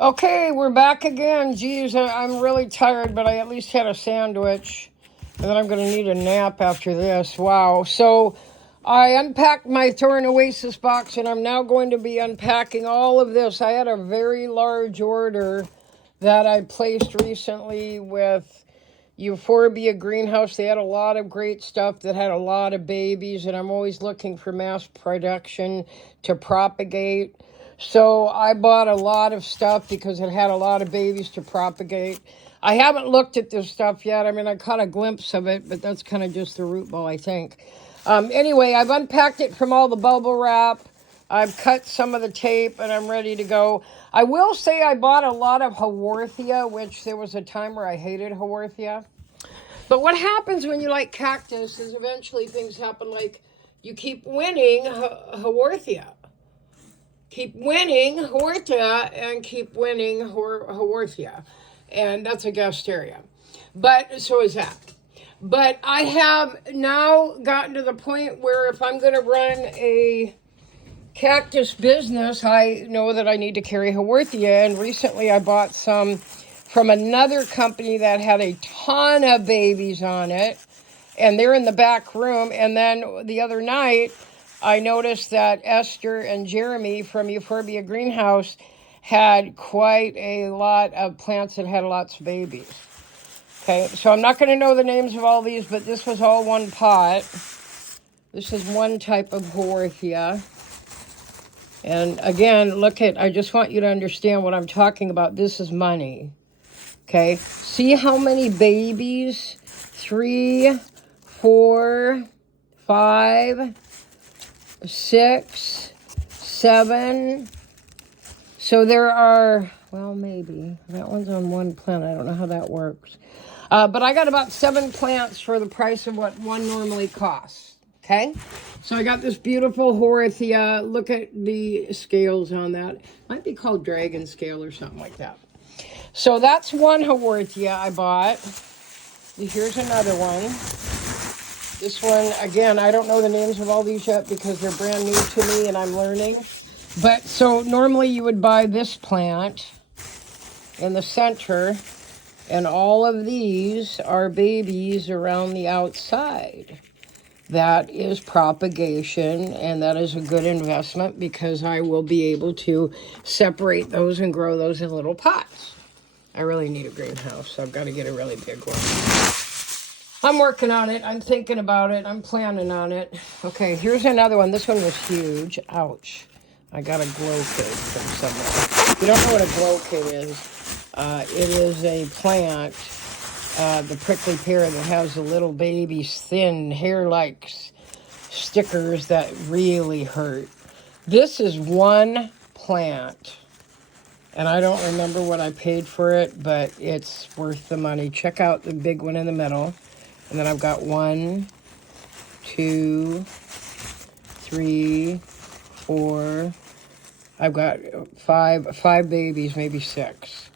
Okay, we're back again. Geez, I'm really tired, but I at least had a sandwich. And then I'm going to need a nap after this. Wow. So I unpacked my Thorn Oasis box, and I'm now going to be unpacking all of this. I had a very large order that I placed recently with Euphorbia Greenhouse. They had a lot of great stuff that had a lot of babies, and I'm always looking for mass production to propagate. So I bought a lot of stuff because it had a lot of babies to propagate. I haven't looked at this stuff yet. I mean, I caught a glimpse of it, but that's kind of just the root ball, I think. Anyway, I've unpacked it from all the bubble wrap. I've cut some of the tape, and I'm ready to go. I will say I bought a lot of Haworthia, which there was a time where I hated Haworthia. But what happens when you like cactus is eventually things happen, like you keep winning Haworthia. Keep winning Haworthia and keep winning Haworthia. And that's a gasteria. But so is that. But I have now gotten to the point where if I'm going to run a cactus business, I know that I need to carry Haworthia. And recently I bought some from another company that had a ton of babies on it. And they're in the back room. And then the other night, I noticed that Esther and Jeremy from Euphorbia Greenhouse had quite a lot of plants that had lots of babies. Okay, so I'm not going to know the names of all these, but this was all one pot. This is one type of Haworthia. And again, I just want you to understand what I'm talking about. This is money. Okay, see how many babies? 3, 4, 5, 6, 7. So there are, well, maybe. That one's on one plant. I don't know how that works. But I got about 7 plants for the price of what one normally costs. Okay? So I got this beautiful Haworthia. Look at the scales on that. Might be called dragon scale or something like that. So that's one Haworthia I bought. Here's another one. This one, again, I don't know the names of all these yet because they're brand new to me and I'm learning. But so normally you would buy this plant in the center, and all of these are babies around the outside. That is propagation, and that is a good investment because I will be able to separate those and grow those in little pots. I really need a greenhouse, so I've got to get a really big one. I'm working on it. I'm thinking about it. I'm planning on it. Okay, here's another one. This one was huge. Ouch. I got a glow kit from somewhere. If you don't know what a glow kit is, it is a plant, the prickly pear, that has the little babies, thin, hair-like stickers that really hurt. This is one plant, and I don't remember what I paid for it, but it's worth the money. Check out the big one in the middle. And then I've got 1, 2, 3, 4. I've got five babies, maybe 6.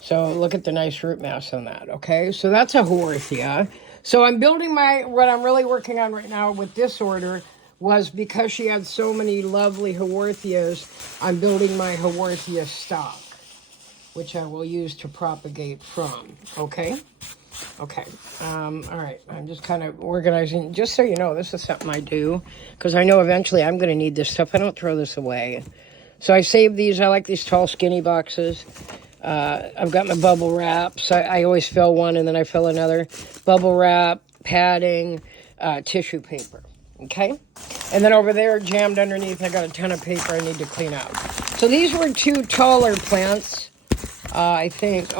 So look at the nice root mass on that, okay? So that's a Haworthia. So I'm building what I'm really working on right now with this order was because she had so many lovely Haworthias, I'm building my Haworthia stock, which I will use to propagate from, okay? Okay, all right, I'm just kind of organizing, just so you know, this is something I do, because I know eventually I'm going to need this stuff. I don't throw this away. So I save these. I like these tall, skinny boxes. I've got my bubble wraps. I always fill one, and then I fill another. Bubble wrap, padding, tissue paper, okay? And then over there, jammed underneath, I got a ton of paper I need to clean out. So these were 2 taller plants. I think,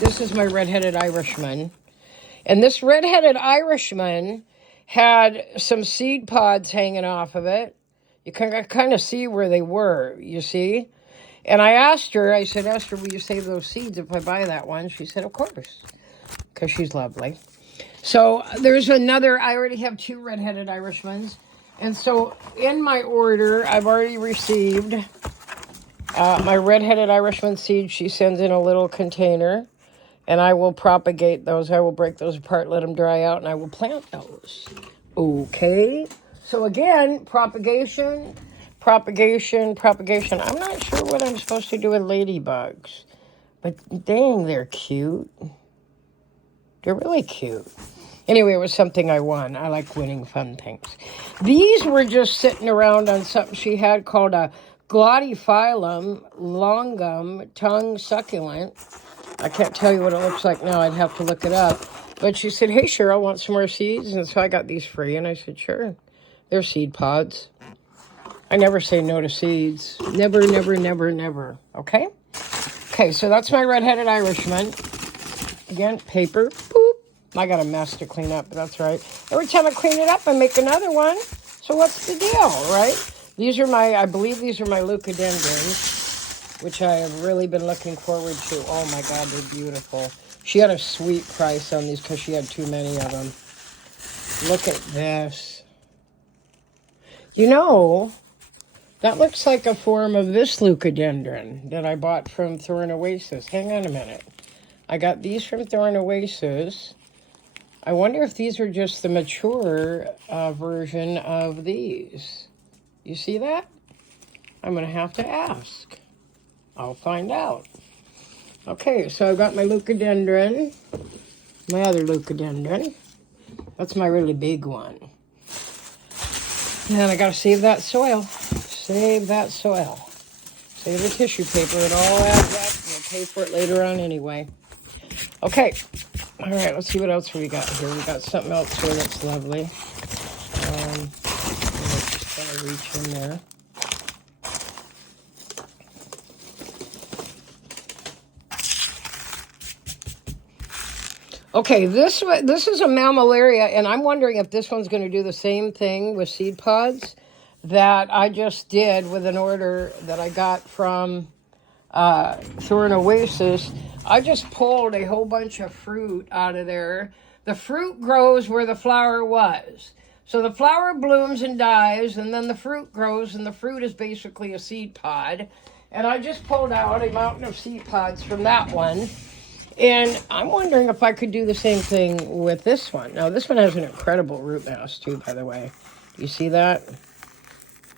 this is my red-headed Irishman. And this red-headed Irishman had some seed pods hanging off of it. You can kind of see where they were, you see? And I asked her, I said, Esther, will you save those seeds if I buy that one? She said, of course, because she's lovely. So there's another, I already have 2 red-headed Irishmans. And so in my order, I've already received my red-headed Irishman seed. She sends in a little container, and I will propagate those. I will break those apart, let them dry out, and I will plant those. Okay. So again, propagation, Propagation. I'm not sure what I'm supposed to do with ladybugs. But dang, they're cute. They're really cute. Anyway, it was something I won. I like winning fun things. These were just sitting around on something she had called a Glotophyllum longum tongue succulent. I can't tell you what it looks like now. I'd have to look it up. But she said, hey, Cheryl, want some more seeds? And so I got these free. And I said, sure. They're seed pods. I never say no to seeds. Never, never, never, never. Okay? Okay, so that's my red-headed Irishman. Again, paper. Boop. I got a mess to clean up, but that's right. Every time I clean it up, I make another one. So what's the deal, right? These are I believe these are my leucadendrons, which I have really been looking forward to. Oh my God, they're beautiful. She had a sweet price on these because she had too many of them. Look at this. You know, that looks like a form of this leucadendron that I bought from Thorn Oasis. Hang on a minute. I got these from Thorn Oasis. I wonder if these are just the mature version of these. You see that? I'm going to have to ask. I'll find out. Okay, so I've got my leucadendron. My other leucadendron. That's my really big one. And I got to save that soil. Save that soil. Save the tissue paper. It all adds up. We'll pay for it later on anyway. Okay. All right, let's see what else we got here. We got something else here that's lovely. Just kind of reach in there. Okay, this is a mammillaria, and I'm wondering if this one's going to do the same thing with seed pods that I just did with an order that I got from Thorn Oasis. I just pulled a whole bunch of fruit out of there. The fruit grows where the flower was. So the flower blooms and dies, and then the fruit grows, and the fruit is basically a seed pod. And I just pulled out a mountain of seed pods from that one. And I'm wondering if I could do the same thing with this one. Now, this one has an incredible root mass, too, by the way. You see that?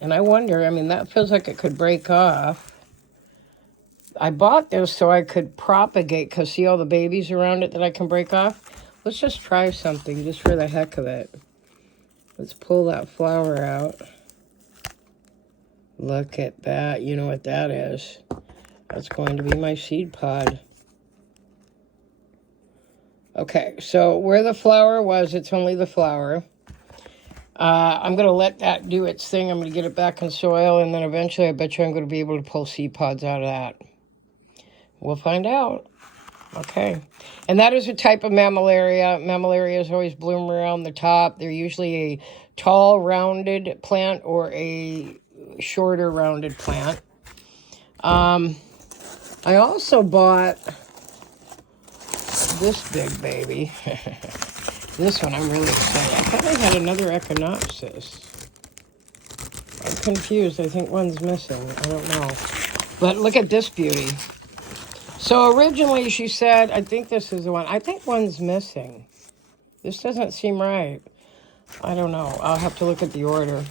And I wonder, I mean, that feels like it could break off. I bought this so I could propagate, because see all the babies around it that I can break off? Let's just try something, just for the heck of it. Let's pull that flower out. Look at that. You know what that is. That's going to be my seed pod. Okay, so where the flower was, it's only the flower. I'm going to let that do its thing. I'm going to get it back in soil, and then eventually I bet you I'm going to be able to pull seed pods out of that. We'll find out. Okay. And that is a type of mammillaria. Mammillarias always bloom around the top. They're usually a tall, rounded plant or a shorter, rounded plant. I also bought this big baby. This one I'm really excited. I thought I had another Echinopsis. I'm confused. I think one's missing. I don't know. But look at this beauty. So originally she said, I think this is the one. I think one's missing. This doesn't seem right. I don't know. I'll have to look at the order.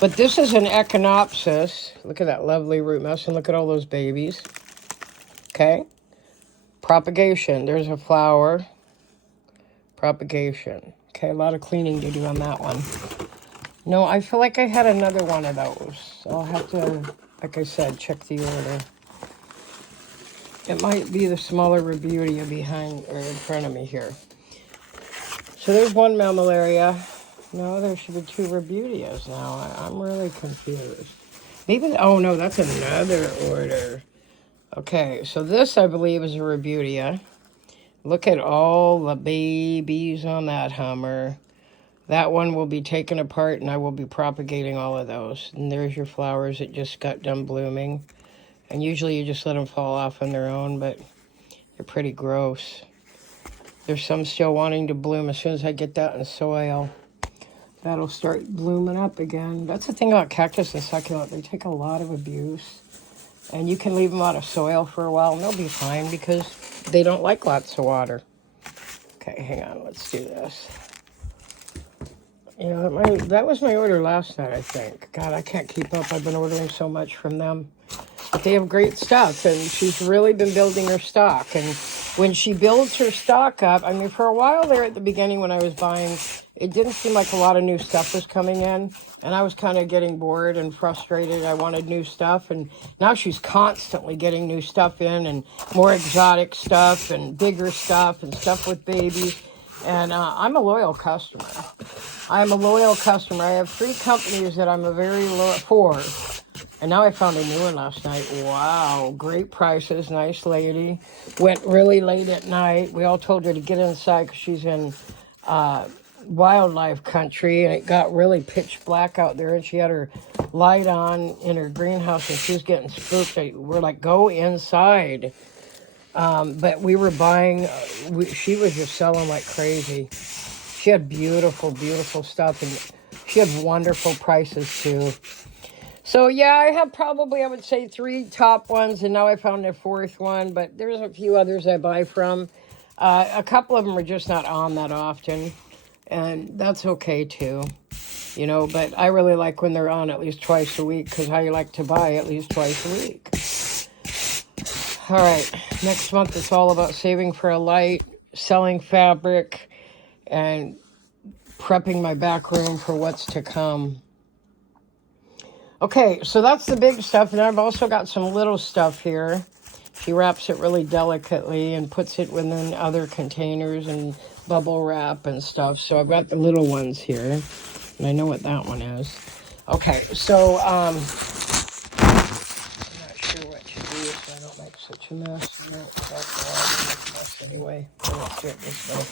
But this is an Echinopsis. Look at that lovely root mass, and look at all those babies. Okay. Propagation. There's a flower. Propagation. Okay, a lot of cleaning to do on that one. No, I feel like I had another one of those. So I'll have to, like I said, check the order. It might be the smaller Rebutia behind or in front of me here. So there's one mammillaria. No, there should be two Rebutias now. I'm really confused. Maybe, oh no, that's another order. Okay, so this I believe is a Rebutia. Look at all the babies on that Hummer. That one will be taken apart, and I will be propagating all of those. And there's your flowers that just got done blooming. And usually you just let them fall off on their own, but they're pretty gross. There's some still wanting to bloom. As soon as I get that in soil, that'll start blooming up again. That's the thing about cactus and succulent. They take a lot of abuse. And you can leave them out of soil for a while, and they'll be fine because they don't like lots of water. Okay, hang on. Let's do this. Yeah, that was my order last night, I think. God, I can't keep up. I've been ordering so much from them. But they have great stuff, and she's really been building her stock. And when she builds her stock up, I mean, for a while there at the beginning when I was buying, it didn't seem like a lot of new stuff was coming in. And I was kind of getting bored and frustrated. I wanted new stuff. And now she's constantly getting new stuff in, and more exotic stuff and bigger stuff and stuff with babies. And I'm a loyal customer. I'm a loyal customer. I have 3 companies that I'm a very loyal for. And now I found a new one last night. Wow, great prices, nice lady. Went really late at night. We all told her to get inside because she's in wildlife country, and it got really pitch black out there, and she had her light on in her greenhouse, and she was getting spooked. We're like, go inside. But we were buying, she was just selling like crazy. She had beautiful, beautiful stuff, and she had wonderful prices too. So yeah, I have probably, I would say 3 top ones, and now I found a 4th one, but there's a few others I buy from. A couple of them are just not on that often, and that's okay too, you know, but I really like when they're on at least twice a week, because I like to buy at least twice a week. All right, next month it's all about saving for a light, selling fabric, and prepping my back room for what's to come. Okay, so that's the big stuff, and I've also got some little stuff here. She wraps it really delicately and puts it within other containers and bubble wrap and stuff. So I've got the little ones here, and I know what that one is. Okay, so I'm not sure what to do so I don't make such a mess. No, that's all. I make a mess anyway. Let's do it this way.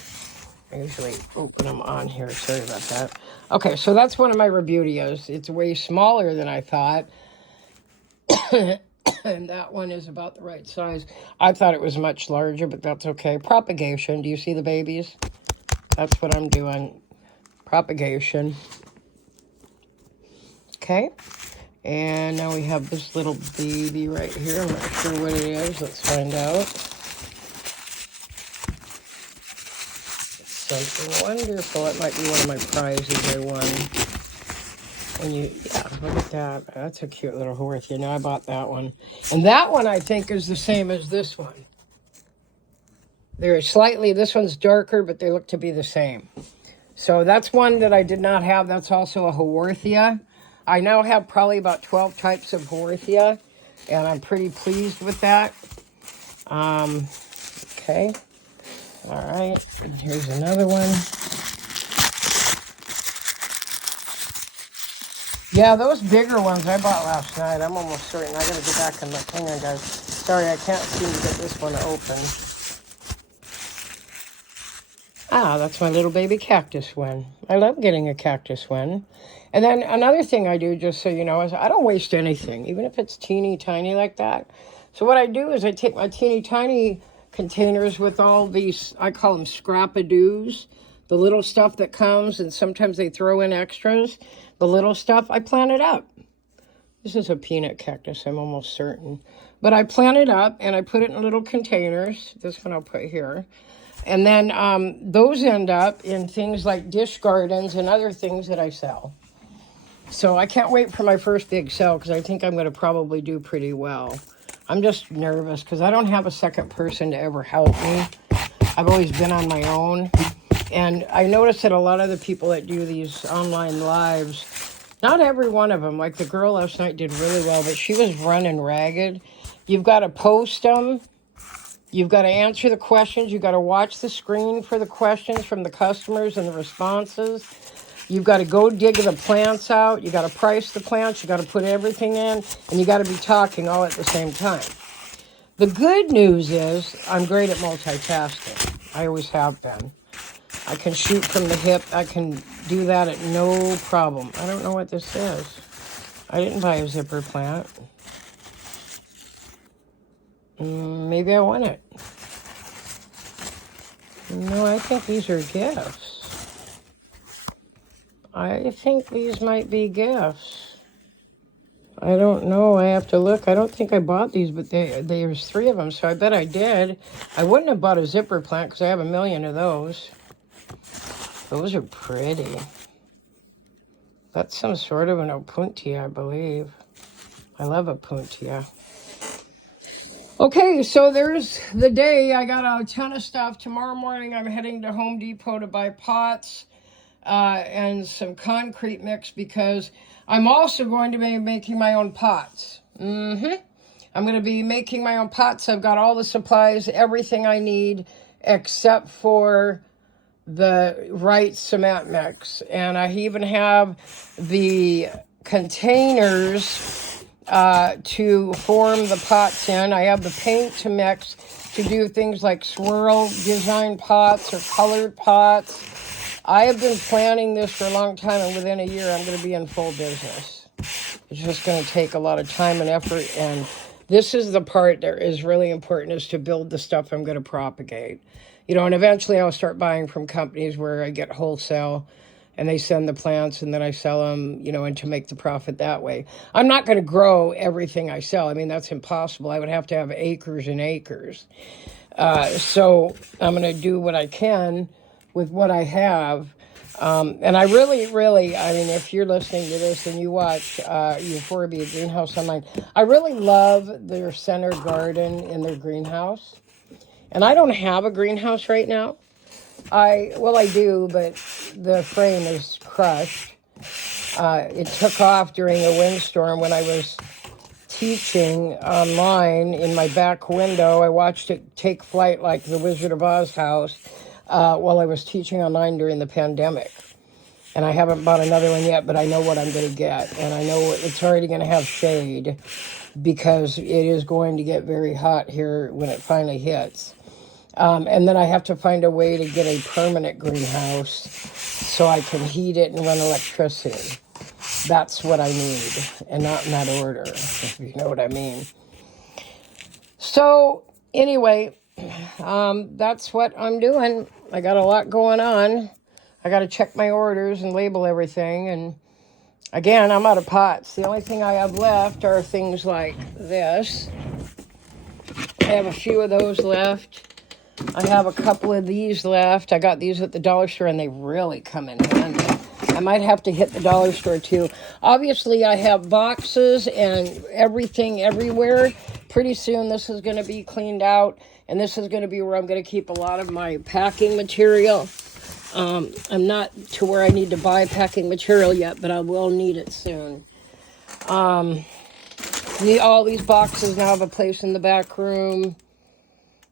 I usually open them on here. Sorry about that. Okay, so that's one of my Rebudias. It's way smaller than I thought. And that one is about the right size. I thought it was much larger, but that's okay. Propagation. Do you see the babies? That's what I'm doing. Propagation. Okay. And now we have this little baby right here. I'm not sure what it is. Let's find out. Something wonderful. It might be one of my prizes I won. When you, yeah, look at that. That's a cute little horse. You know, I bought that one. And that one I think is the same as this one. They're slightly, this one's darker, but they look to be the same. So that's one that I did not have. That's also a Haworthia. I now have probably about 12 types of Haworthia, and I'm pretty pleased with that. Okay. All right, and here's another one. Yeah, those bigger ones I bought last night. I'm almost certain. I got to go back and look. Hang on, guys. Sorry, I can't seem to get this one open. Ah, that's my little baby cactus one. I love getting a cactus one. And then another thing I do, just so you know, is I don't waste anything, even if it's teeny tiny like that. So what I do is I take my teeny tiny containers with all these, I call them scrap-a-doos, the little stuff that comes, and sometimes they throw in extras. The little stuff, I plant it up. This is a peanut cactus, I'm almost certain. But I plant it up, and I put it in little containers. This one I'll put here. And then those end up in things like dish gardens and other things that I sell. So I can't wait for my first big sale, because I think I'm going to probably do pretty well. I'm just nervous because I don't have a second person to ever help me. I've always been on my own. And I noticed that a lot of the people that do these online lives, not every one of them, like the girl last night did really well, but she was running ragged. You've got to post them. You've got to answer the questions. You've got to watch the screen for the questions from the customers and the responses. You've got to go dig the plants out. You got to price the plants. You got to put everything in, and you got to be talking all at the same time. The good news is I'm great at multitasking. I always have been. I can shoot from the hip. I can do that at no problem. I don't know what this is. I didn't buy a zipper plant. Maybe I won it. No, I think these are gifts. I think these might be gifts. I don't know. I have to look. I don't think I bought these, but there's 3 of them, so I bet I did. I wouldn't have bought a zipper plant because I have a million of those. Those are pretty. That's some sort of an opuntia, I believe. I love opuntia. Okay, so there's the day. I got a ton of stuff. Tomorrow morning, I'm heading to Home Depot to buy pots and some concrete mix because I'm also going to be making my own pots. I'm going to be making my own pots. I've got all the supplies, everything I need, except for the right cement mix. And I even have the containers to form the pots in. I have the paint to mix to do things like swirl design pots or colored pots. I have been planning this for a long time, and within a year I'm going to be in full business. It's just going to take a lot of time and effort, and this is the part that is really important, is to build the stuff I'm going to propagate. You know, and eventually I'll start buying from companies where I get wholesale and they send the plants and then I sell them, you know, and to make the profit that way. I'm not going to grow everything I sell. I mean, that's impossible. I would have to have acres and acres. So I'm going to do what I can with what I have. And I really, I mean, if you're listening to this and you watch Euphorbia Greenhouse Online, I really love their center garden in their greenhouse. And I don't have a greenhouse right now. I do, but the frame is crushed. It took off during a windstorm when I was teaching online in my back window. I watched it take flight like the Wizard of Oz house while I was teaching online during the pandemic. And I haven't bought another one yet, but I know what I'm going to get. And I know it's already going to have shade because it is going to get very hot here when it finally hits. And then I have to find a way to get a permanent greenhouse so I can heat it and run electricity. That's what I need, and not in that order, if you know what I mean. So, anyway, that's what I'm doing. I got a lot going on. I got to check my orders and label everything. And, again, I'm out of pots. The only thing I have left are things like this. I have a few of those left. I have a couple of these left. I got these at the dollar store, and they really come in handy. I might have to hit the dollar store, too. Obviously, I have boxes and everything everywhere. Pretty soon, this is going to be cleaned out, and this is going to be where I'm going to keep a lot of my packing material. I'm not to where I need to buy packing material yet, but I will need it soon. All these boxes now have a place in the back room.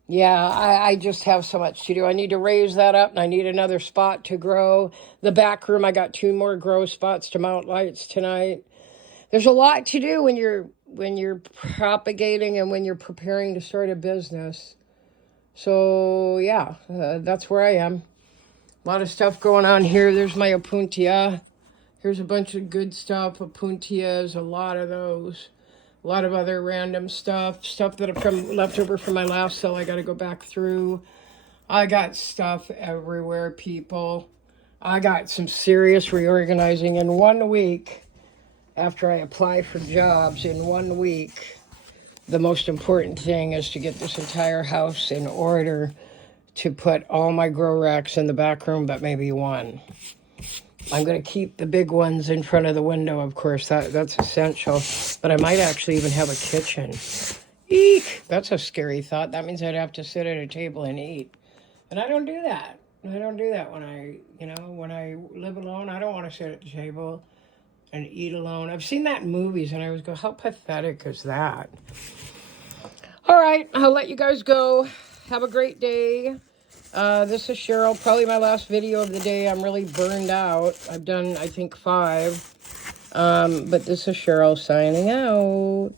Yeah, I just have so much to do. I need to raise that up, and I need another spot to grow. The back room, I got 2 more grow spots to mount lights tonight. There's a lot to do when you're propagating and when you're preparing to start a business. So, yeah, that's where I am. A lot of stuff going on here. There's my opuntia. Here's a bunch of good stuff. Opuntias, a lot of those. A lot of other random stuff that are left over from my last sale. I got to go back through. I got stuff everywhere, people. I got some serious reorganizing in 1 week. After I apply for jobs in 1 week, the most important thing is to get this entire house in order to put all my grow racks in the back room, but maybe one. I'm going to keep the big ones in front of the window, of course. That's essential. But I might actually even have a kitchen. Eek! That's a scary thought. That means I'd have to sit at a table and eat. And I don't do that. I don't do that when I live alone. I don't want to sit at the table and eat alone. I've seen that in movies, and I always go, how pathetic is that? All right, I'll let you guys go. Have a great day. This is Cheryl, probably my last video of the day. I'm really burned out. I've done, I think, 5. But this is Cheryl signing out.